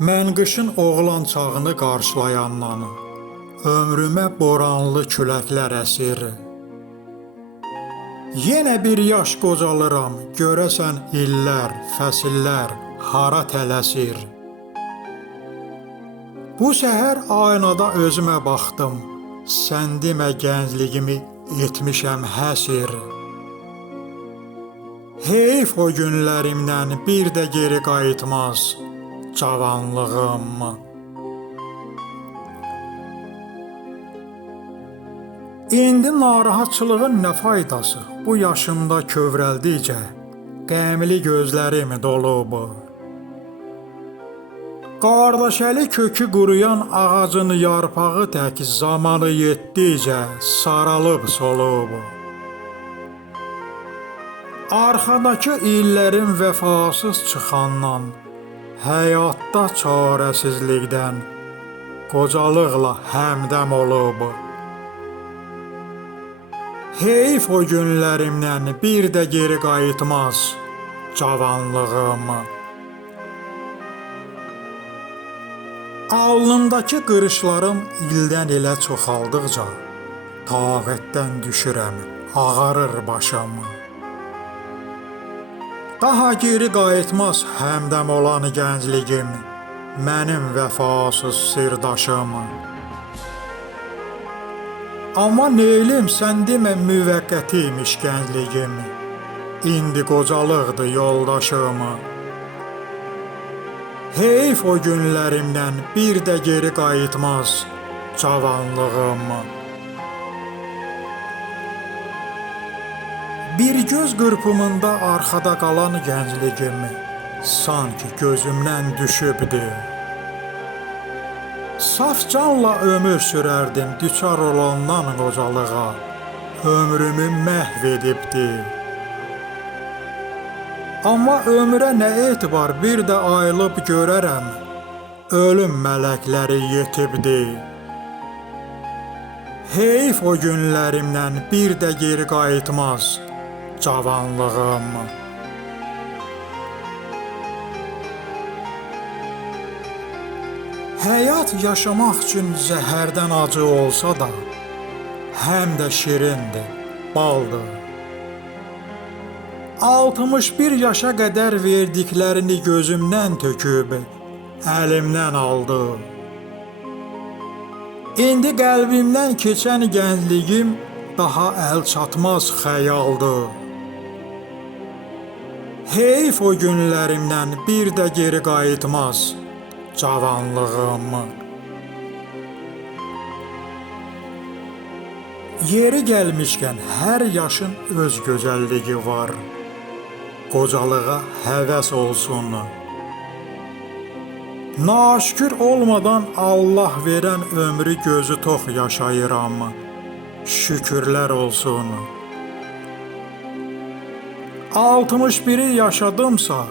Mən qışın oğlan çağını qarşılayandan ömrümə boranlı küləklər əsir. Yenə bir yaş qocalıram, görəsən illər, fəsillər hara tələsir. Bu səhər aynada özümə baxdım, sən demə gəncliyimi etmişəm həsir. Heyf o günlərimdən bir də geri qayıtmaz cavanlığım. İndi narahatçılığın nə faydası? Bu yaşımda kövrəldikcə qəmli gözlərim dolub. Qardaşəli kökü quruyan ağacın yarpağı tək zamanı yetdikcə saralıb solub. Arxadakı illərin vəfasız çıxandan, həyatda çarəsizlikdən qocalıqla həmdəm olub. Heyf o günlərimdən bir də geri qayıtmaz cavanlığım. Alnımdakı qırışlarım ildən ilə çoxaldıqca taqətdən düşürəm, ağarır başım. Daha geri qayıtmaz həmdəm olan gəncliyim, mənim vəfasız sirdaşım. Amma neylim sən demə müvəqqəti imiş gəncliyim, indi qocalıqdır yoldaşım. Heyf o günlərimdən bir də geri qayıtmaz cavanlığım. Bir göz qırpımında arxada qalan gəncliyim sanki gözümdən düşübdü. Saf canla ömür sürərdim düçar olandan qocalığa, ömrümü məhv edibdi. Amma ömrə nə etibar bir də ayılıb görərəm, ölüm mələkləri yetibdi. Heyf o günlərimdən bir də geri qayıtmaz cavanlığım. Həyat yaşamaq üçün zəhərdən acı olsa da, həm də şirindir, baldır. 61 yaşa qədər verdiklərini gözümdən töküb, əlimdən aldı. İndi qəlbimdən keçən gəncliyim daha əl çatmaz xəyaldır. Heyf o günlərimdən bir də geri qayıtmaz cavanlığım. Yeri gəlmişkən hər yaşın öz gözəlliyi var. Qocalığa həvəs olsun. Naşükür olmadan Allah verən ömrü gözü tox yaşayıram. Şükürlər olsun. 61'i yaşadımsa,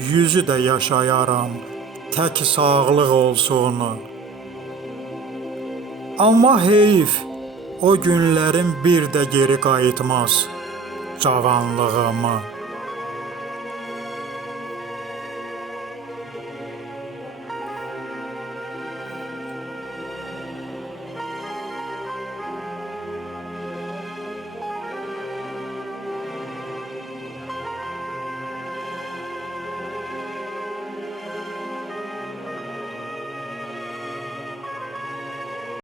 100'ü də yaşayaram. Tək sağlıq olsun. Amma heyf, o günlərim bir də geri qayıtmaz cavanlığıma.